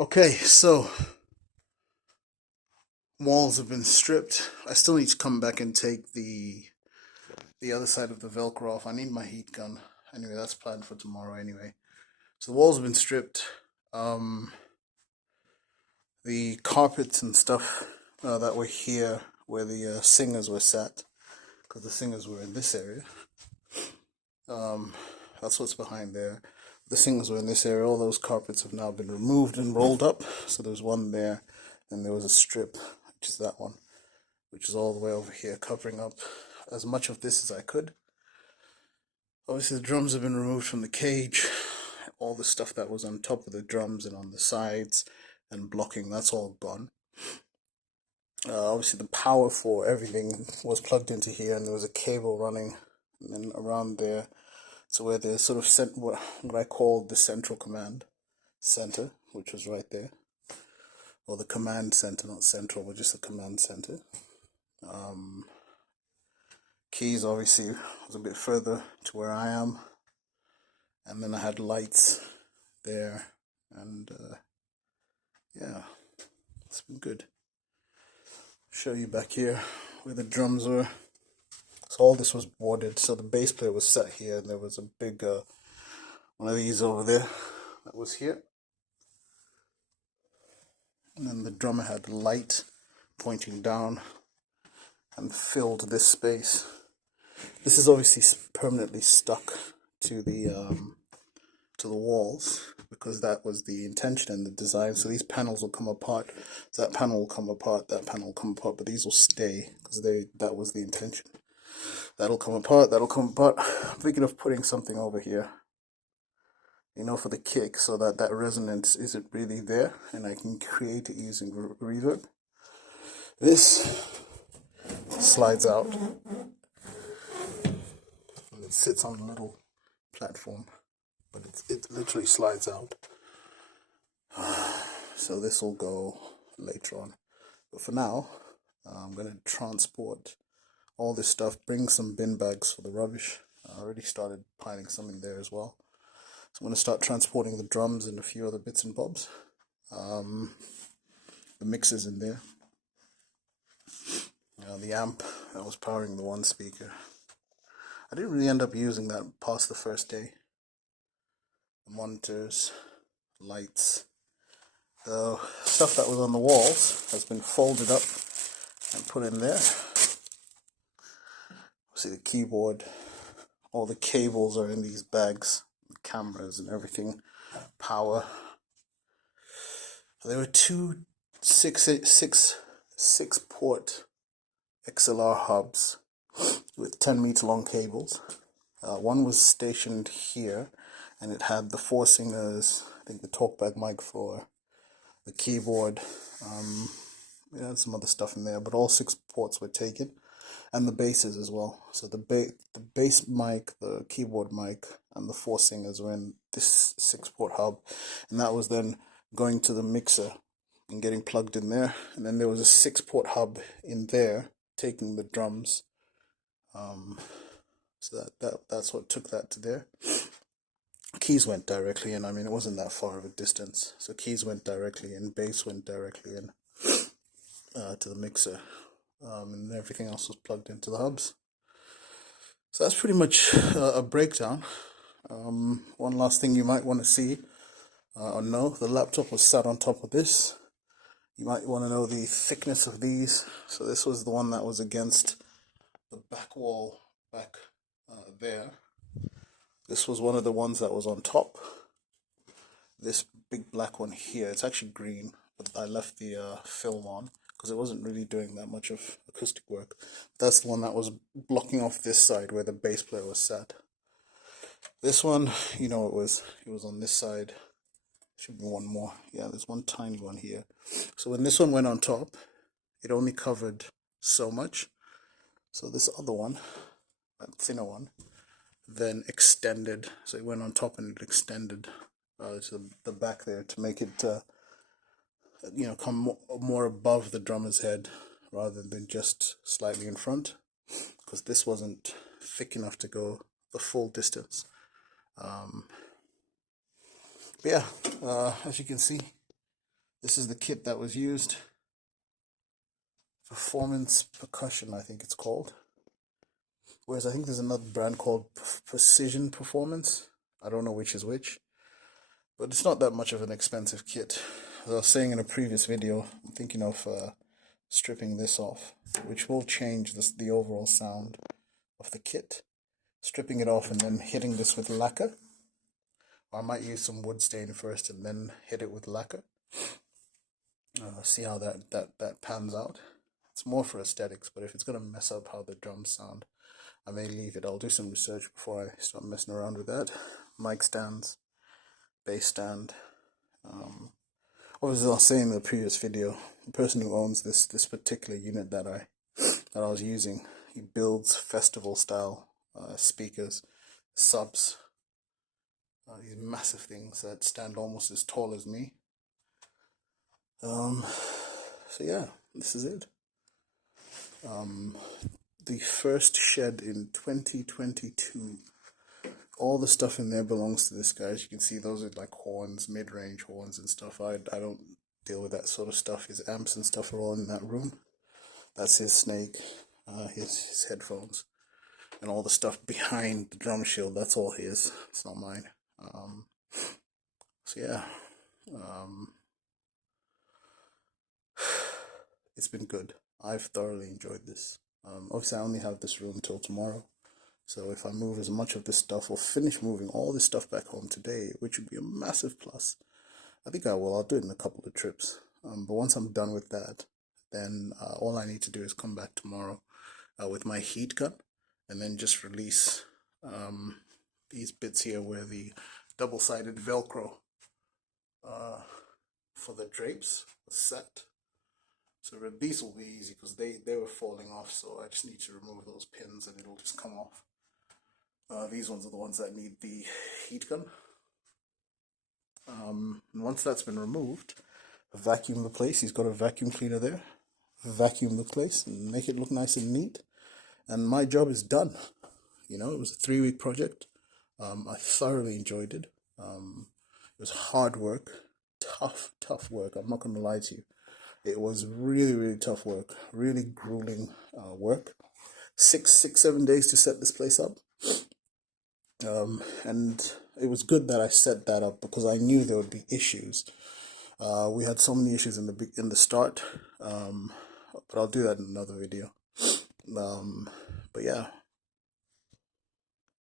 Okay, so walls have been stripped. I still need to come back and take the other side of the Velcro off. I need my heat gun. Anyway, that's planned for tomorrow anyway. So the walls have been stripped. Um, the carpets and stuff that were here where the singers were sat, because the singers were in this area. Um, that's what's behind there. The singers were in this area. All those carpets have now been removed and rolled up. So there's one there, and there was a strip, which is that one, which is all the way over here, covering up as much of this as I could. Obviously, the drums have been removed from the cage. All the stuff that was on top of the drums and on the sides and blocking, that's all gone. Obviously, the power for everything was plugged into here, and there was a cable running, and then around there to where they sort of sent what I called the central command center, which was right there, or the command center, not central, but just the command center. Um, Keys obviously was a bit further to where I am, and then I had lights there, and yeah, it's been good. Show you back here where the drums were. So all this was boarded. So the bass player was set here, and there was a big one of these over there that was here, and then the drummer had the light pointing down and filled this space. This is obviously permanently stuck to the walls because that was the intention and the design. So these panels will come apart. So that panel will come apart. That panel will come apart. But these will stay because that was the intention. That'll come apart. That'll come apart. I'm thinking of putting something over here, for the kick, so that that resonance isn't really there, and I can create it using reverb. This slides out. It sits on a little platform, but it literally slides out. So this will go later on. But for now, I'm going to transport all this stuff, bring some bin bags for the rubbish. I already started piling some in there as well. So I'm going to start transporting the drums and a few other bits and bobs. The mixers in there. The amp that was powering the one speaker. I didn't really end up using that past the first day. The monitors, lights. The stuff that was on the walls has been folded up and put in there. See the keyboard, all the cables are in these bags, the cameras and everything, power. There were two 6-port XLR hubs with 10-meter long cables. One was stationed here, and it had the four singers, I think the talkback mic for the keyboard. It had some other stuff in there, but all 6 ports were taken, and the basses as well. So the bass mic, the keyboard mic, and the four singers were in this 6-port hub, and that was then going to the mixer and getting plugged in there. And then there was a 6-port hub in there taking the drums. So that's what took that to there. Keys went directly in. I mean, it wasn't that far of a distance. So keys went directly in, bass went directly in to the mixer. And everything else was plugged into the hubs. So that's pretty much a breakdown. One last thing you might want to see or know, the laptop was sat on top of this. You might want to know the thickness of these. So this was the one that was against the back wall back there. This was one of the ones that was on top. This big black one here, it's actually green, but I left the film on because it wasn't really doing that much of acoustic work. That's the one that was blocking off this side where the bass player was sat. This one, it was on this side. Should be one more. Yeah, there's one tiny one here. So when this one went on top, it only covered so much. So this other one, that thinner one, then extended. So it went on top and it extended to the back there to make it, come more above the drummer's head rather than just slightly in front, because this wasn't thick enough to go the full distance. But yeah, as you can see, This is the kit that was used. Performance Percussion, I think it's called. Whereas I think there's another brand called Precision Performance. I don't know which is which. But it's not that much of an expensive kit. As I was saying in a previous video, I'm thinking of stripping this off, which will change the overall sound of the kit. Stripping it off and then hitting this with lacquer. I might use some wood stain first and then hit it with lacquer. See how that pans out. It's more for aesthetics, but if it's going to mess up how the drums sound, I may leave it. I'll do some research before I start messing around with that. Mic stands, bass stand. Obviously, I was saying in the previous video, the person who owns this particular unit that I was using, he builds festival style speakers, subs, these massive things that stand almost as tall as me. So yeah, this is it. The first shed in 2022. All the stuff in there belongs to this guy. As you can see, those are like horns, mid-range horns and stuff. I don't deal with that sort of stuff. His amps and stuff are all in that room. That's his snake, his headphones, and all the stuff behind the drum shield. That's all his. It's not mine. So yeah, it's been good. I've thoroughly enjoyed this. Obviously, I only have this room till tomorrow. So if I move as much of this stuff or finish moving all this stuff back home today, which would be a massive plus, I think I will. I'll do it in a couple of trips. But once I'm done with that, then all I need to do is come back tomorrow with my heat gun and then just release these bits here where the double-sided Velcro for the drapes was set. So these will be easy because they were falling off, so I just need to remove those pins and it'll just come off. These ones are the ones that need the heat gun. And once that's been removed, vacuum the place. He's got a vacuum cleaner there. Vacuum the place and make it look nice and neat. And my job is done. You know, it was a 3-week project. I thoroughly enjoyed it. It was hard work, tough work. I'm not going to lie to you. It was really tough work, really grueling work. 7 days to set this place up. And it was good that I set that up because I knew there would be issues. We had so many issues in the start, but I'll do that in another video. But yeah,